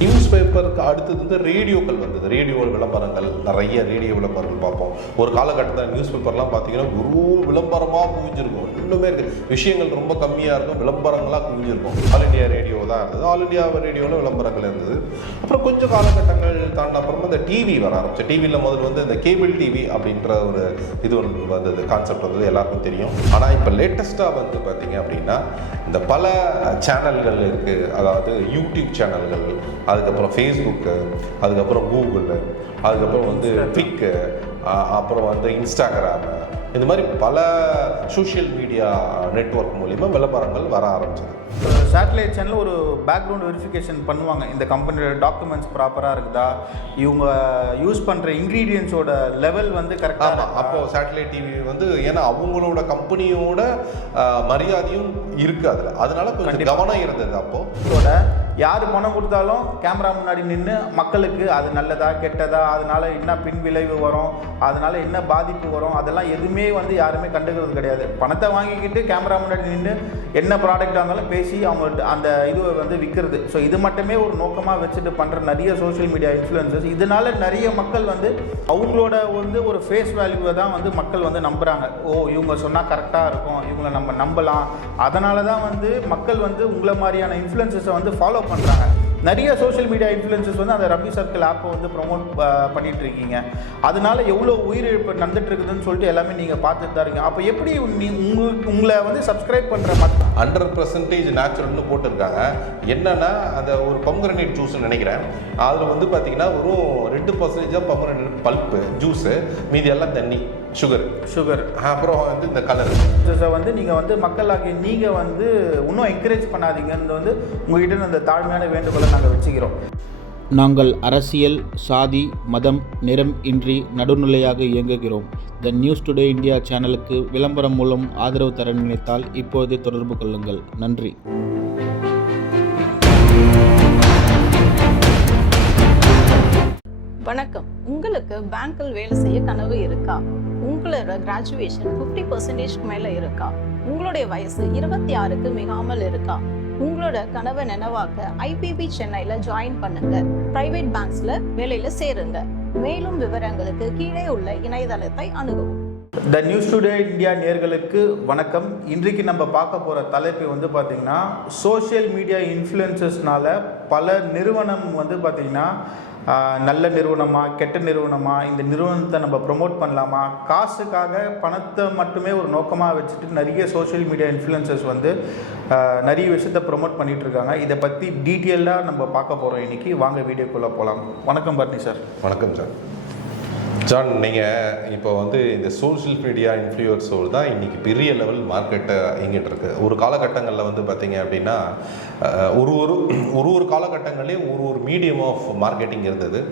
News பேப்பருக்கு அடுத்தது வந்து ரேடியோக்கள் வந்தது. ரேடியோ விளம்பரங்கள், நிறைய ரேடியோ விளம்பரங்கள் பார்ப்போம். ஒரு காலகட்டத்தில் நியூஸ் பேப்பர்லாம் பார்த்தீங்கன்னா விளம்பரமாக குவிஞ்சிருக்கும். இன்னுமே இருக்குது, விஷயங்கள் ரொம்ப கம்மியாக இருக்கும், விளம்பரங்களாக குவிஞ்சிருக்கும். ஆல் இண்டியா ரேடியோ தான் இருந்தது. ஆல் இண்டியா ரேடியோவில் விளம்பரங்கள் இருந்தது. அப்புறம் கொஞ்சம் காலகட்டங்கள் தாண்டின அப்புறமா இந்த டிவி வர ஆரம்பிச்சு. டிவியில் முதல் வந்து இந்த கேபிள் டிவி அப்படின்ற ஒரு இது ஒன்று வந்தது, கான்செப்ட் வந்தது, எல்லாருக்கும் தெரியும். ஆனால் இப்போ லேட்டஸ்ட்டாக வந்து பார்த்தீங்க அப்படின்னா இந்த பல சேனல்கள் இருக்குது. அதாவது யூடியூப் சேனல்கள், அதுக்கப்புறம் ஃபேஸ்புக்கு, அதுக்கப்புறம் கூகுள், அதுக்கப்புறம் வந்து ட்விக்கு, அப்புறம் வந்து இன்ஸ்டாகிராமு, இந்த மாதிரி பல சோஷியல் மீடியா நெட்வொர்க் மூலிமா விளம்பரங்கள் வர ஆரம்பிச்சது. சேட்டலைட் சேனல் ஒரு பேக்ரவுண்ட் வெரிஃபிகேஷன் பண்ணுவாங்க. இந்த கம்பெனியோட டாக்குமெண்ட்ஸ் ப்ராப்பராக இருக்குதா, இவங்க யூஸ் பண்ணுற இன்க்ரீடியன்ஸோட லெவல் வந்து கரெக்டாக. அப்போது சேட்டலைட் டிவி வந்து ஏன்னா அவங்களோட கம்பெனியோட மரியாதையும் இருக்குது அதில், அதனால கொஞ்சம் கவனம் இருந்தது. அப்போது யார் பணம் கொடுத்தாலும் கேமரா முன்னாடி நின்று மக்களுக்கு அது நல்லதா கெட்டதா, அதனால என்ன பின் விளைவு வரும், அதனால என்ன பாதிப்பு வரும், அதெல்லாம் எதுவுமே வந்து யாருமே கண்டுக்கிறது கிடையாது. பணத்தை வாங்கிக்கிட்டு கேமரா முன்னாடி நின்று என்ன ப்ராடக்டாக இருந்தாலும் பேசி அவங்க அந்த இதுவை வந்து விற்கிறது. ஸோ இது மட்டுமே ஒரு நோக்கமாக வச்சுட்டு பண்ணுற நிறைய சோஷியல் மீடியா இன்ஃப்ளூயன்சஸ். இதனால நிறைய மக்கள் வந்து அவங்களோட வந்து ஒரு ஃபேஸ் வேல்யூவை தான் வந்து மக்கள் வந்து நம்புகிறாங்க. ஓ, இவங்க சொன்னால் கரெக்டாக இருக்கும், இவங்களை நம்ம நம்பலாம். அதனால தான் வந்து மக்கள் வந்து உங்களை மாதிரியான இன்ஃப்ளூயன்சஸை வந்து ஃபாலோ பண்ணுறாங்க. நிறைய சோஷியல் மீடியா இன்ஃப்ளூயன்சஸ் வந்து அந்த ரம்மி சர்க்கிள் ஆப்பை வந்து ப்ரொமோட் பண்ணிட்டு இருக்கீங்க. அதனால எவ்வளோ உயிரிழப்பு நடந்துட்டு இருக்குதுன்னு சொல்லிட்டு எல்லாமே நீங்கள் பார்த்துட்டு தான் இருக்கீங்க. அப்போ எப்படி உங்களை வந்து சப்ஸ்கிரைப் பண்ணுற மாதிரி 100% நேச்சுரல்னு போட்டிருக்காங்க. என்னன்னா அந்த ஒரு பொமக்ரனேட் ஜூஸ்ன்னு நினைக்கிறேன், அதில் வந்து பார்த்தீங்கன்னா வெறும் 2% தான் பொமக்ரனேட் பல்ப்பு ஜூஸு, மீதி எல்லாம் தண்ணி, சுகர், அப்புறம் வந்து இந்த கலர் வந்து நீங்கள் வந்து மக்களாகி நீங்கள் வந்து இன்னும் என்கரேஜ் பண்ணாதீங்கன்னு வந்து உங்ககிட்ட அந்த தாழ்மையான வேண்டுகோளை நாங்கள் வச்சுக்கிறோம். நாங்கள் அரசியல், சாதி, மதம், நிறம் இன்றி நடுநிலையாக இயங்குகிறோம். த நியூஸ் டுடே இந்தியா சேனலுக்கு விளம்பரம் மூலம் ஆதரவு தர நினைத்தால் இப்போதே தொடர்பு கொள்ளுங்கள். நன்றி. வணக்கம். உங்களுக்கு பேங்க்கில் வேலை செய்ய கனவு இருக்கா? உங்களோட கிராஜுவேஷன் 50% மேல இருக்கா? உங்களுடைய வயசு 26க்கு மிகாமல் இருக்கா? உங்களோட கனவை நினைவாக்க IPB சென்னையில ஜாயின் பண்ணுங்க. பிரைவேட் பேங்க்ஸ்ல வேலையில சேருங்க. மேலும் விவரங்களுக்கு கீழே உள்ள இணையதளத்தை அணுகவும். த நியூஸ் டுடே இந்தியா நேயர்களுக்கு வணக்கம். இன்றைக்கு நம்ம பார்க்க போகிற தலைப்பு வந்து பார்த்திங்கன்னா சோஷியல் மீடியா இன்ஃப்ளூயன்சஸ்னால பல நிறுவனம் வந்து பார்த்திங்கன்னா நல்ல நிறுவனமா கெட்ட நிறுவனமா, இந்த நிறுவனத்தை நம்ம ப்ரொமோட் பண்ணலாமா, காசுக்காக பணத்தை மட்டுமே ஒரு நோக்கமாக வச்சுட்டு நிறைய சோஷியல் மீடியா இன்ஃப்ளூயன்சஸ் வந்து நிறைய விஷயத்தை ப்ரொமோட் பண்ணிகிட்டு இருக்காங்க. இதை பற்றி டீட்டெயிலாக நம்ம பார்க்க போகிறோம் இன்றைக்கி. வாங்க வீடியோக்குள்ளே போகலாம். வணக்கம் பர்னி சார். வணக்கம் சார். ஜான், நீங்கள் இப்போ வந்து இந்த சோஷியல் மீடியா இன்ஃப்ளூயன்ஸோடு தான் இன்றைக்கி பெரிய லெவல் மார்க்கெட்டை இயங்கிட்டு இருக்கு. ஒரு காலகட்டங்களில் வந்து பார்த்தீங்க அப்படின்னா ஒரு காலகட்டங்கள்லேயும் ஒரு மீடியம் ஆஃப் மார்க்கெட்டிங் இருந்தது.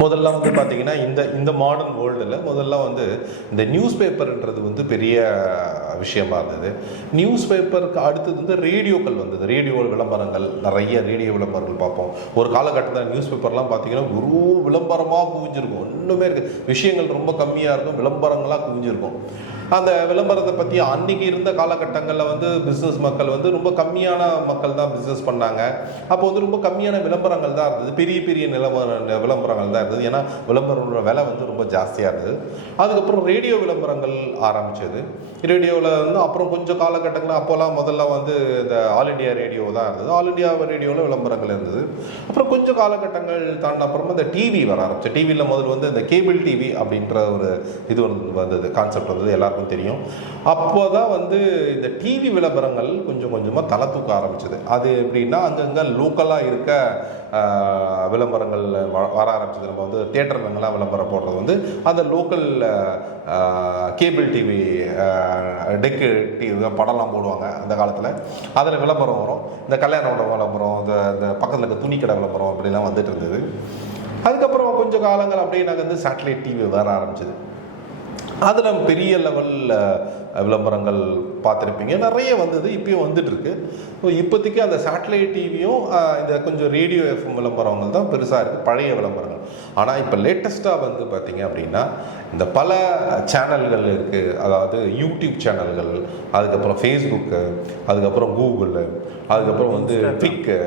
முதல்ல வந்து பார்த்தீங்கன்னா இந்த மாடர்ன் வேர்ல்டில் முதல்ல வந்து இந்த நியூஸ் பேப்பர்ன்றது வந்து பெரிய விஷயமா இருந்தது. நியூஸ் பேப்பருக்கு அடுத்தது வந்து ரேடியோக்கள் வந்தது. ரேடியோ விளம்பரங்கள், நிறைய ரேடியோ விளம்பரங்கள் பார்ப்போம். ஒரு காலகட்டத்தில் நியூஸ் பேப்பர்லாம் பார்த்தீங்கன்னா விளம்பரமாக குவிஞ்சிருக்கும். இன்னுமே இருக்குது, விஷயங்கள் ரொம்ப கம்மியாக இருக்கும், விளம்பரங்களாக குவிஞ்சிருக்கும். அந்த விளம்பரத்தை பற்றி அன்றைக்கி இருந்த காலகட்டங்களில் வந்து பிஸ்னஸ் மக்கள் வந்து ரொம்ப கம்மியான மக்கள் தான் பிஸ்னஸ் பண்ணாங்க. அப்போ வந்து ரொம்ப கம்மியான விளம்பரங்கள் தான் இருந்தது, பெரிய விளம்பரங்கள் தான் இருந்தது. ஏன்னா விளம்பரோட விலை வந்து ரொம்ப ஜாஸ்தியாக இருந்தது. அதுக்கப்புறம் ரேடியோ விளம்பரங்கள் ஆரம்பித்தது. ரேடியோவில் வந்து அப்புறம் கொஞ்சம் காலகட்டங்கள் அப்போல்லாம் முதல்ல வந்து இந்த ஆல் இண்டியா ரேடியோ தான் இருந்தது. ஆல் இண்டியா ரேடியோவில் விளம்பரங்கள் இருந்தது. அப்புறம் கொஞ்சம் காலகட்டங்கள் தாண்டின அப்புறமா இந்த டிவி வர ஆரம்பிச்சு. டிவியில் முதல் வந்து இந்த கேபிள் டிவி அப்படின்ற ஒரு இது வந்தது, கான்செப்ட் வந்தது, எல்லாருக்கும் தெரியும். அப்போ தான் வந்து இந்த டிவி விளம்பரங்கள் கொஞ்சம் கொஞ்சமாக தலை தூக்க ஆரம்பிச்சது. அது எப்படின்னா அங்கங்கே லோக்கலாக இருக்க விளம்பரங்கள் வர ஆரம்பிச்சது. நம்ம வந்து தியேட்டருங்கெல்லாம் விளம்பரம் போடுறது வந்து அந்த local cable TV, deck TV படம்லாம் போடுவாங்க அந்த காலத்தில். அதில் விளம்பரம் வரும். இந்த கல்யாணோட விளம்பரம், இந்த பக்கத்தில் இருக்க துணிக்கடை விளம்பரம் அப்படிலாம் வந்துட்டு இருந்தது. அதுக்கப்புறம் கொஞ்சம் காலங்கள் அப்படியே நாங்கள் வந்து சேட்டலைட் டிவி வர ஆரம்பிச்சது. அதில் பெரிய லெவலில் விளம்பரங்கள் பார்த்துருப்பீங்க, நிறைய வந்தது, இப்பயும் வந்துட்டு இருக்கு. இப்போதைக்கு அந்த சேட்டலைட் டிவியும் இந்த கொஞ்சம் ரேடியோ எஃப்எம் விளம்பரங்கள் தான் பெருசாக இருக்குது, பழைய விளம்பரங்கள். ஆனால் இப்போ லேட்டஸ்ட்டாக வந்து பார்த்திங்க அப்படின்னா இந்த பல சேனல்கள் இருக்குது. அதாவது யூடியூப் சேனல்கள், அதுக்கப்புறம் ஃபேஸ்புக்கு, அதுக்கப்புறம் கூகுள், அதுக்கப்புறம் வந்து ட்விக்கு,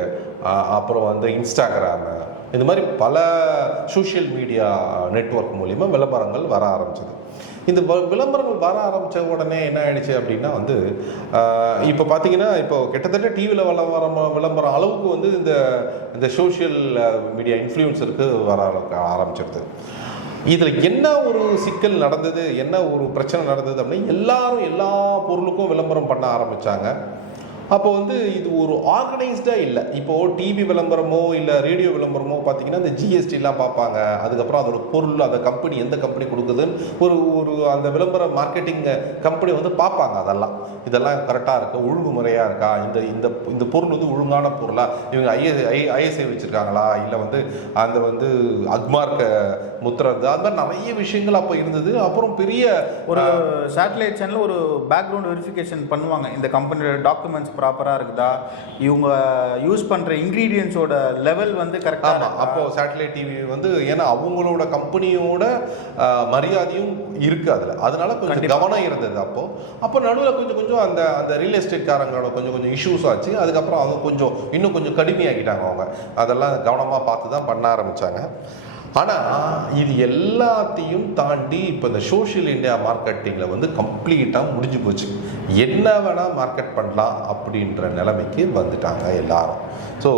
அப்புறம் வந்து இன்ஸ்டாகிராமு, இந்த மாதிரி பல சோஷியல் மீடியா நெட்வொர்க் மூலிமா விளம்பரங்கள் வர ஆரம்பிச்சது. இந்த விளம்பரங்கள் வர ஆரம்பித்த உடனே என்ன ஆயிடுச்சு அப்படின்னா வந்து இப்போ பார்த்தீங்கன்னா இப்போ கிட்டத்தட்ட டிவியில் விளம்பரம் அளவுக்கு வந்து இந்த சோஷியல் மீடியா இன்ஃப்ளூயன்ஸருக்கு வர ஆரம்பிச்சிருது. இதில் என்ன ஒரு சிக்கல் நடந்தது, என்ன ஒரு பிரச்சனை நடந்தது அப்படின்னா எல்லாரும் எல்லா பொருளுக்கும் விளம்பரம் பண்ண ஆரம்பித்தாங்க. அப்போ வந்து இது ஒரு ஆர்கனைஸ்டாக இல்லை. இப்போது டிவி விளம்பரமோ இல்லை ரேடியோ விளம்பரமோ பார்த்தீங்கன்னா இந்த ஜிஎஸ்டிலாம் பார்ப்பாங்க. அதுக்கப்புறம் அதோட பொருள், அந்த கம்பெனி எந்த கம்பெனி கொடுக்குதுன்னு ஒரு அந்த விளம்பர மார்க்கெட்டிங் கம்பெனி வந்து பார்ப்பாங்க. இதெல்லாம் கரெக்டாக இருக்கா, ஒழுங்குமுறையாக இருக்கா, இந்த பொருள் வந்து ஒழுங்கான பொருளா, இவங்க ஐஎஸ்ஐ வச்சுருக்காங்களா, இல்லை வந்து அந்த வந்து அக்மார்க்க முத்திரை, அது மாதிரி நிறைய விஷயங்கள் அப்போ இருந்தது. அப்புறம் பெரிய ஒரு சேட்டலைட் சேனல் ஒரு பேக்ரவுண்ட் வெரிஃபிகேஷன் பண்ணுவாங்க. இந்த கம்பெனியோட டாக்குமெண்ட்ஸ் ப்ராப்பராக இருக்குதா, இவங்க யூஸ் பண்ணுற இன்க்ரீடியன்ஸோட லெவல் வந்து கரெக்டாக. அப்போது சேட்டலைட் டிவி வந்து ஏன்னா அவங்களோட கம்பெனியோட மரியாதையும் இருக்குது அதில், அதனால கொஞ்சம் கவனம் இருந்தது. அப்போ நடுவில் கொஞ்சம் அந்த ரியல் எஸ்டேட்காரங்களோட கொஞ்சம் இஷ்யூஸ் ஆச்சு. அதுக்கப்புறம் அவங்க இன்னும் கொஞ்சம் கடுமையாக்கிட்டாங்க. அவங்க அதெல்லாம் கவனமாக பார்த்து தான் பண்ண ஆரம்பித்தாங்க. ஆனால் இது எல்லாத்தையும் தாண்டி இப்போ இந்த சோஷியல் இந்தியா மார்க்கெட்டிங்கில் வந்து கம்ப்ளீட்டாக முடிஞ்சு போச்சு. என்ன வேணால் மார்க்கெட் பண்ணலாம் அப்படின்ற நிலைமைக்கு வந்துட்டாங்க எல்லாரும். ஸோ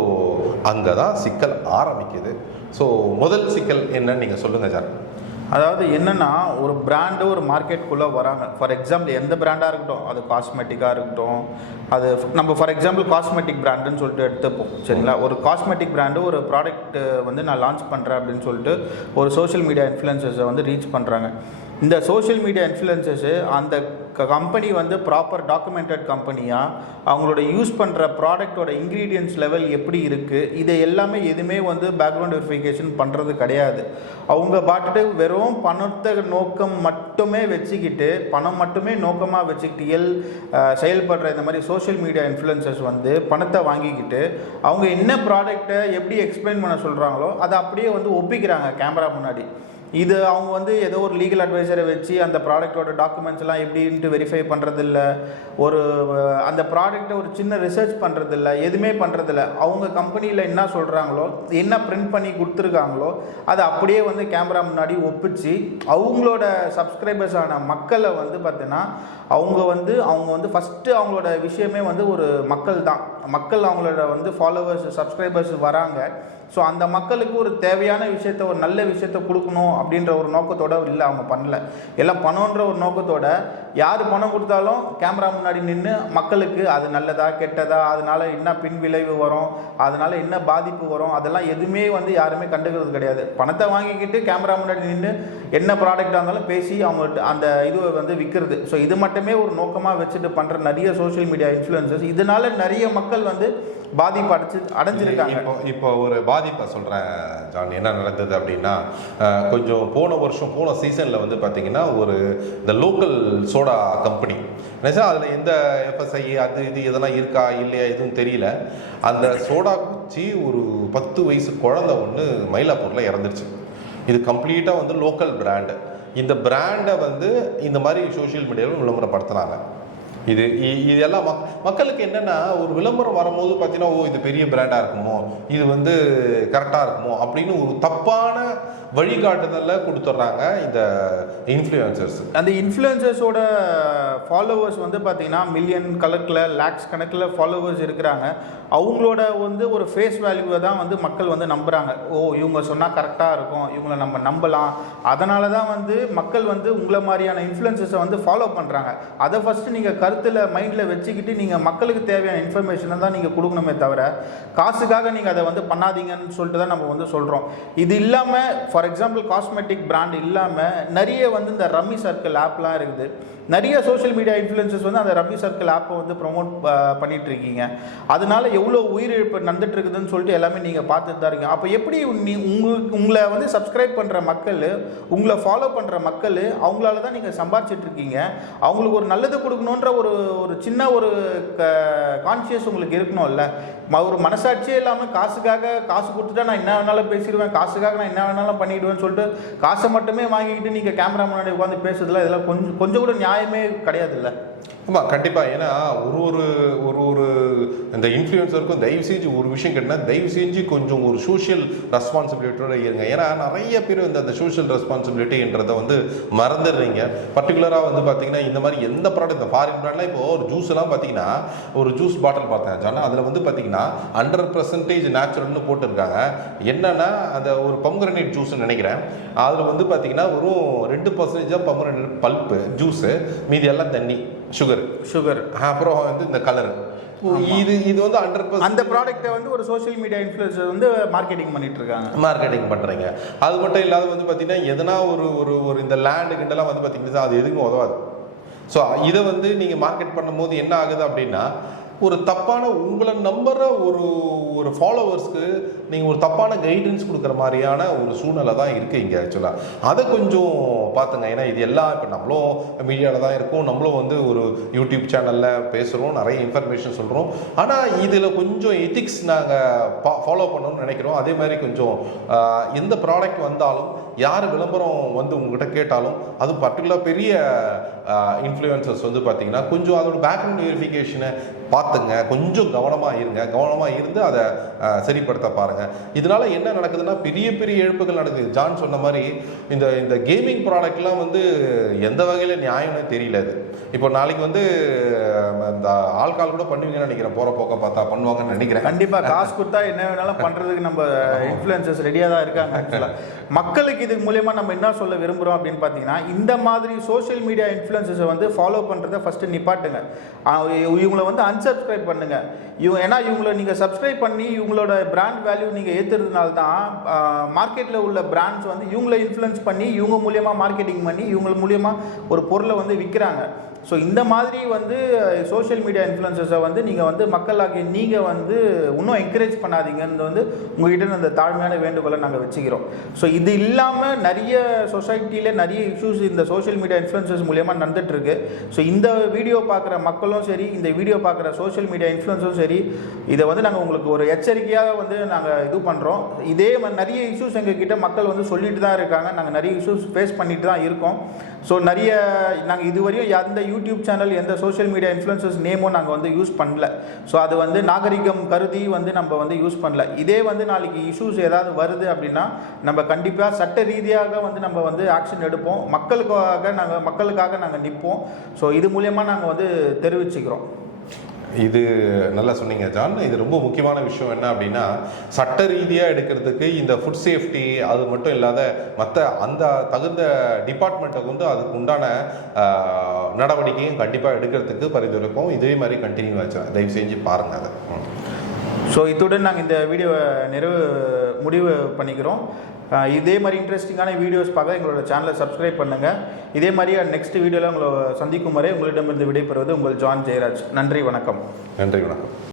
அங்கே தான் சிக்கல் ஆரம்பிக்குது. ஸோ முதல் சிக்கல் என்னன்னு நீங்கள் சொல்லுங்கள் சார். அதாவது என்னென்னா, ஒரு பிராண்டு ஒரு மார்க்கெட்டுக்குள்ளே வராங்க. ஃபார் எக்ஸாம்பிள் எந்த பிராண்டாக இருக்கட்டும், அது காஸ்மெட்டிக்காக இருக்கட்டும், அது நம்ம ஃபார் எக்ஸாம்பிள் காஸ்மெட்டிக் பிராண்டுன்னு சொல்லிட்டு எடுத்துப்போம், சரிங்களா. ஒரு காஸ்மெட்டிக் பிராண்டு ஒரு ப்ராடக்ட் வந்து நான் லான்ச் பண்ணுறேன் அப்படின்னு சொல்லிட்டு ஒரு சோஷியல் மீடியா இன்ஃப்ளூயன்சர்ஸை வந்து ரீச் பண்ணுறாங்க. இந்த சோஷியல் மீடியா இன்ஃப்ளூயன்சர்ஸு அந்த கம்பெனி வந்து ப்ராப்பர் டாக்குமெண்டட் கம்பெனியாக அவங்களோட யூஸ் பண்ணுற ப்ராடக்டோட இன்க்ரீடியன்ஸ் லெவல் எப்படி இருக்குது, இதை எல்லாமே எதுவுமே வந்து பேக்ரவுண்ட் வெரிஃபிகேஷன் பண்ணுறது கிடையாது. அவங்க பாட்டுட்டு வெறும் பணத்தை நோக்கம் மட்டுமே வச்சுக்கிட்டு, பணம் மட்டுமே நோக்கமாக வச்சுக்கிட்டு செயல்படுற இந்த மாதிரி சோஷியல் மீடியா இன்ஃப்ளூயன்சர்ஸ் வந்து பணத்தை வாங்கிக்கிட்டு அவங்க என்ன ப்ராடக்டை எப்படி எக்ஸ்பிளைன் பண்ண சொல்கிறாங்களோ அதை அப்படியே வந்து ஒப்பிக்கிறாங்க கேமரா முன்னாடி. இது அவங்க வந்து ஏதோ ஒரு லீகல் அட்வைசரை வச்சு அந்த ப்ராடக்டோட டாக்குமெண்ட்ஸ் எல்லாம் எப்படின்ட்டு வெரிஃபை பண்ணுறதில்ல, அந்த ப்ராடக்டை ஒரு சின்ன ரிசர்ச் பண்ணுறதில்ல, எதுவுமே பண்ணுறதில்ல. அவங்க கம்பெனியில் என்ன சொல்கிறாங்களோ, என்ன பிரிண்ட் பண்ணி கொடுத்துருக்காங்களோ அதை அப்படியே வந்து கேமரா முன்னாடி ஒப்பிச்சு அவங்களோட சப்ஸ்கிரைபர்ஸான மக்களை வந்து பார்த்தீங்கன்னா அவங்க வந்து ஃபஸ்ட்டு அவங்களோட விஷயமே வந்து ஒரு மக்கள் தான். மக்கள் அவங்களோட வந்து ஃபாலோவர்ஸ் சப்ஸ்கிரைபர்ஸ் வராங்க. ஸோ அந்த மக்களுக்கு ஒரு தேவையான விஷயத்த, ஒரு நல்ல விஷயத்த கொடுக்கணும் அப்படின்ற ஒரு நோக்கத்தோடு இல்லை, அவங்க பண்ணல. எல்லாம் பணம்ன்ற ஒரு நோக்கத்தோட யார் பணம் கொடுத்தாலும் கேமரா முன்னாடி நின்று மக்களுக்கு அது நல்லதா கெட்டதா, அதனால் என்ன பின் விளைவு வரும், அதனால் என்ன பாதிப்பு வரும், அதெல்லாம் எதுவுமே வந்து யாருமே கண்டுக்கிறது கிடையாது. பணத்தை வாங்கிக்கிட்டு கேமரா முன்னாடி நின்று என்ன ப்ராடக்டாக இருந்தாலும் பேசி அவங்க அந்த இதுவை வந்து விற்கிறது. ஸோ இது மட்டுமே ஒரு நோக்கமாக வச்சுட்டு பண்ணுற நிறைய சோஷியல் மீடியா இன்ஃப்ளூயன்சர்ஸ், இதனால நிறைய மக்கள் வந்து பாதிப்பு அடைஞ்சிருக்காங்க. இப்போ ஒரு பாதிப்பை சொல்கிறேன் ஜான். என்ன நடந்தது அப்படின்னா, கொஞ்சம் போன சீசனில் வந்து பார்த்தீங்கன்னா இந்த லோக்கல் சோடா கம்பெனி நினைச்சா அதில் எந்த எஃப்எஸ்ஐ இது இதெல்லாம் இருக்கா இல்லையா எதுவும் தெரியல. அந்த சோடா குச்சி ஒரு 10 வயசு குழந்தை ஒன்று மயிலாப்பூரில் இறந்துருச்சு. இது கம்ப்ளீட்டாக வந்து லோக்கல் பிராண்டு. இந்த பிராண்டை வந்து இந்த மாதிரி சோஷியல் மீடியாவில் விளம்பரப்படுத்தினாங்க. இதெல்லாம் மக்களுக்கு என்னென்னா, ஒரு விளம்பரம் வரும்போது பார்த்தீங்கன்னா, இது பெரிய பிராண்டாக இருக்குமோ, இது வந்து கரெக்டாக இருக்குமோ அப்படின்னு ஒரு தப்பான வழிகாட்டுதலில் கொடுத்துட்றாங்க இந்த இன்ஃப்ளூயன்சர்ஸ். அந்த இன்ஃப்ளூயன்சர்ஸோட ஃபாலோவர்ஸ் வந்து பார்த்தீங்கன்னா மில்லியன் கணக்கில், லேக்ஸ் கணக்கில் ஃபாலோவர்ஸ் இருக்கிறாங்க. அவங்களோட வந்து ஒரு ஃபேஸ் வேல்யூவை தான் வந்து மக்கள் வந்து நம்புகிறாங்க. இவங்க சொன்னால் கரெக்டாக இருக்கும், இவங்களை நம்ம நம்பலாம். அதனால தான் வந்து மக்கள் வந்து உங்களை மாதிரியான இன்ஃப்ளூயன்சர்ஸை வந்து ஃபாலோ பண்ணுறாங்க. அதை ஃபஸ்ட்டு நீங்கள் கருத்தில் மைண்டில் வச்சுக்கிட்டு நீங்கள் மக்களுக்கு தேவையான இன்ஃபர்மேஷனை தான் நீங்கள் கொடுக்கணுமே தவிர காசுக்காக நீங்கள் அதை வந்து பண்ணாதீங்கன்னு சொல்லிட்டு தான் நம்ம வந்து சொல்கிறோம். இது இல்லாமல் ஃபார் எக்ஸாம்பிள் காஸ்மெட்டிக் பிராண்ட் இல்லாமல் நிறைய வந்து இந்த ரம்மி சர்க்கிள் ஆப்லாம் இருக்குது. நிறைய சோஷியல் மீடியா இன்ஃப்ளூயன்சர்ஸ் வந்து அந்த ரம்மி சர்க்கிள் ஆப்பை வந்து ப்ரொமோட் பண்ணிட்டு இருக்கீங்க. அதனால எவ்வளோ உயிரிழப்பு நடந்துட்டு இருக்குதுன்னு சொல்லிட்டு எல்லாமே நீங்கள் பார்த்துட்டு தான் இருக்கீங்க. அப்போ எப்படி உங்களை வந்து சப்ஸ்கிரைப் பண்ணுற மக்கள், உங்களை ஃபாலோ பண்ணுற மக்கள், அவங்களால தான் நீங்கள் சம்பாதிச்சிட்டு இருக்கீங்க. அவங்களுக்கு ஒரு நல்லது கொடுக்கணுன்ற ஒரு சின்ன ஒரு கான்ஷியஸ் உங்களுக்கு இருக்கணும்ல. ஒரு மனசாட்சியே இல்லாமல் காசு கொடுத்துட்டா நான் என்ன வேணாலும் பேசிடுவேன், காசுக்காக நான் என்ன வேணாலும் பண்ணிடுவேன்னு சொல்லிட்டு காசை மட்டுமே வாங்கிக்கிட்டு நீங்கள் கேமரா முன்னாடி உட்காந்து பேசுறதுல இதெல்லாம் கொஞ்சம் கூட நியாயமே கிடையாது இல்லை. ஆமாம், கண்டிப்பாக. ஏன்னா ஒரு ஒரு இந்த இன்ஃப்ளூயன்சருக்கும் தயவு செஞ்சு ஒரு விஷயம் கேட்டால் தயவு செஞ்சு கொஞ்சம் ஒரு சோஷியல் ரெஸ்பான்சிபிலிட்டியோட இருங்க. ஏன்னா நிறைய பேர் வந்து அந்த சோஷியல் ரெஸ்பான்சிபிலிட்டின்றதை வந்து மறந்துடுறீங்க. பர்டிகுலராக வந்து பார்த்தீங்கன்னா இந்த மாதிரி எந்த ப்ராடக்ட் இந்த ஃபாரின் பிராண்ட்லாம் இப்போ ஒரு ஜூஸ் எல்லாம் பார்த்தீங்கன்னா ஒரு ஜூஸ் பாட்டில் பார்த்தேன் ஜானா, அதில் வந்து பார்த்தீங்கன்னா 100% நேச்சுரல்னு போட்டிருக்காங்க. என்னன்னா அந்த ஒரு பொமக்ரனேட் ஜூஸ்ன்னு நினைக்கிறேன், அதில் வந்து பார்த்தீங்கன்னா வெறும் 2% தான் பொமக்ரனேட் பல்ப்பு ஜூஸு, மீதி எல்லாம் தண்ணி, சுகர், அப்புறம் வந்து இந்த கலர். இது வந்து 100% அந்த ப்ராடக்ட்டை வந்து ஒரு சோஷியல் மீடியா இன்ஃப்ளூயன்சர் வந்து மார்க்கெட்டிங் பண்ணுறீங்க. அது மட்டும் இல்லாத வந்து பார்த்தீங்கன்னா எதனா ஒரு இந்த லேண்டு கிண்டெல்லாம் வந்து பார்த்தீங்கன்னா அது எதுக்கும் உதவாது. ஸோ இதை வந்து நீங்கள் மார்க்கெட் பண்ணும்போது என்ன ஆகுது அப்படின்னா, ஒரு தப்பான உங்களை நம்புற ஒரு ஃபாலோவர்ஸ்க்கு நீங்கள் ஒரு தப்பான கைடன்ஸ் கொடுக்குற மாதிரியான ஒரு சூழ்நிலை தான் இருக்குது இங்கே ஆக்சுவலாக. அதை கொஞ்சம் பார்த்துங்க. ஏன்னா இது எல்லாம் இப்போ நம்மளும் மீடியாவில் தான் இருக்கோம், நம்மளும் வந்து ஒரு யூடியூப் சேனலில் பேசுகிறோம், நிறைய இன்ஃபர்மேஷன் சொல்கிறோம். ஆனால் இதில் கொஞ்சம் எத்திக்ஸ் நாங்கள் ஃபாலோ பண்ணணும்னு நினைக்கிறோம். அதே மாதிரி கொஞ்சம் எந்த ப்ராடக்ட் வந்தாலும் யார் விளம்பரம் வந்து உங்ககிட்ட கேட்டாலும், அது பர்டிகுலர் பெரிய இன்ஃப்ளூயன்சர்ஸ் வந்து பார்த்தீங்கன்னா கொஞ்சம் அதோட பேக்ரவுண்ட் வெரிஃபிகேஷனை பார்த்துங்க, கொஞ்சம் கவனமாக இருந்து அதை சரிப்படுத்த பாருங்கள். இதனால என்ன நடக்குதுன்னா பெரிய பெரிய இழப்புகள் நடக்குது. ஜான் சொன்ன மாதிரி இந்த கேமிங் ப்ராடக்ட்லாம் வந்து எந்த வகையில் நியாயம்னே தெரியல. அது இப்போ நாளைக்கு வந்து இந்த ஆல்கால் கூட பண்ணுவீங்கன்னு நினைக்கிறேன், போகிற போக்க பார்த்தா பண்ணுவாங்கன்னு நினைக்கிறேன். கண்டிப்பாக காசு கொடுத்தா என்ன வேணாலும் பண்ணுறதுக்கு நம்ம இன்ஃப்ளூயன்சர்ஸ் ரெடியாக தான் இருக்காங்க. ஆக்சுவலாக மக்களுக்கு இது மூலயமா நம்ம என்ன சொல்ல விரும்புகிறோம் அப்படின்னு பார்த்தீங்கன்னா, இந்த மாதிரி சோஷியல் மீடியா இன்ஃப்ளூயன்சர்ஸை வந்து ஃபாலோ பண்ணுறதை ஃபஸ்ட்டு நிப்பாட்டுங்க. இவங்களை வந்து அன்சப்ஸ்கிரைப் பண்ணுங்க. ஏன்னா இவங்களை நீங்கள் சப்ஸ்கிரைப் பண்ணி இவங்களோட பிராண்ட் வேல்யூ நீங்கள் ஏற்றுறதுனால தான் மார்க்கெட்டில் உள்ள பிராண்ட்ஸ் வந்து இவங்களை இன்ஃப்ளூயன்ஸ் பண்ணி இவங்க மூலியமாக மார்க்கெட்டிங் பண்ணி இவங்க மூலியமாக ஒரு பொருளை வந்து விற்கிறாங்க. ஸோ இந்த மாதிரி வந்து சோஷியல் மீடியா இன்ஃப்ளூயன்சர்ஸை வந்து நீங்கள் வந்து மக்களாகிய நீங்கள் வந்து இன்னும் என்கரேஜ் பண்ணாதீங்கன்னு வந்து உங்கள்கிட்ட அந்த தாழ்மையான வேண்டுகோளை நாங்கள் வச்சுக்கிறோம். ஸோ இது இல்லாமல் நிறைய சொசைட்டியில் நிறைய இஷ்யூஸ் இந்த சோஷியல் மீடியா இன்ஃப்ளூயன்சர்ஸ் மூலியமாக நடந்துகிட்ருக்கு. ஸோ இந்த வீடியோ பார்க்குற மக்களும் சரி, இந்த வீடியோ பார்க்குற சோஷியல் மீடியா இன்ஃப்ளூயன்சரும் சரி, இதை வந்து நாங்கள் உங்களுக்கு ஒரு எச்சரிக்கையாக வந்து நாங்கள் இது பண்ணுறோம். இதே மாதிரி நிறைய இஷ்யூஸ் எங்ககிட்ட மக்கள் வந்து சொல்லிட்டு தான் இருக்காங்க. நாங்கள் நிறைய இஷ்யூஸ் ஃபேஸ் பண்ணிட்டு தான் இருக்கோம். ஸோ நிறைய நாங்கள் இதுவரையும் எந்த யூடியூப் சேனல் எந்த சோஷியல் மீடியா இன்ஃப்ளூயன்சர்ஸ் நேமும் நாங்கள் வந்து யூஸ் பண்ணல. ஸோ அது வந்து நாகரிகம் கருதி வந்து நம்ம வந்து யூஸ் பண்ணல. இதே வந்து நாளைக்கு இஷ்யூஸ் ஏதாவது வருது அப்படின்னா நம்ம கண்டிப்பாக சட்ட ரீதியாக வந்து நம்ம வந்து ஆக்ஷன் எடுப்போம். மக்களுக்காக நாங்கள் நிற்போம். ஸோ இது மூலயமா நாங்கள் வந்து தெரிவிச்சுக்கிறோம். இது நல்லா சொன்னீங்க ஜான். இது ரொம்ப முக்கியமான விஷயம் என்ன அப்படின்னா, சட்ட ரீதியாக எடுக்கிறதுக்கு இந்த ஃபுட் சேஃப்டி அது மட்டும் இல்லாத மற்ற அந்த தகுந்த டிபார்ட்மெண்ட்டுக்கு வந்து அதுக்கு உண்டான நடவடிக்கையும் கண்டிப்பாக எடுக்கிறதுக்கு பரிந்துரைப்போம். இதே மாதிரி கண்டினியூ ஆச்சு, தயவு செஞ்சு பாருங்கள் அதை. ஸோ இத்துடன் நாங்கள் இந்த வீடியோவை முடிவு பண்ணிக்கிறோம். இதே மாதிரி இன்ட்ரெஸ்டிங்கான வீடியோஸ் பார்க்க எங்களோட சேனலை சப்ஸ்கிரைப் பண்ணுங்கள். இதே மாதிரி நெக்ஸ்ட் வீடியோவில் உங்களை சந்திக்கும் வரை உங்களிடமிருந்து விடைபெறுவது உங்கள் ஜான் ஜெயராஜ். நன்றி, வணக்கம்.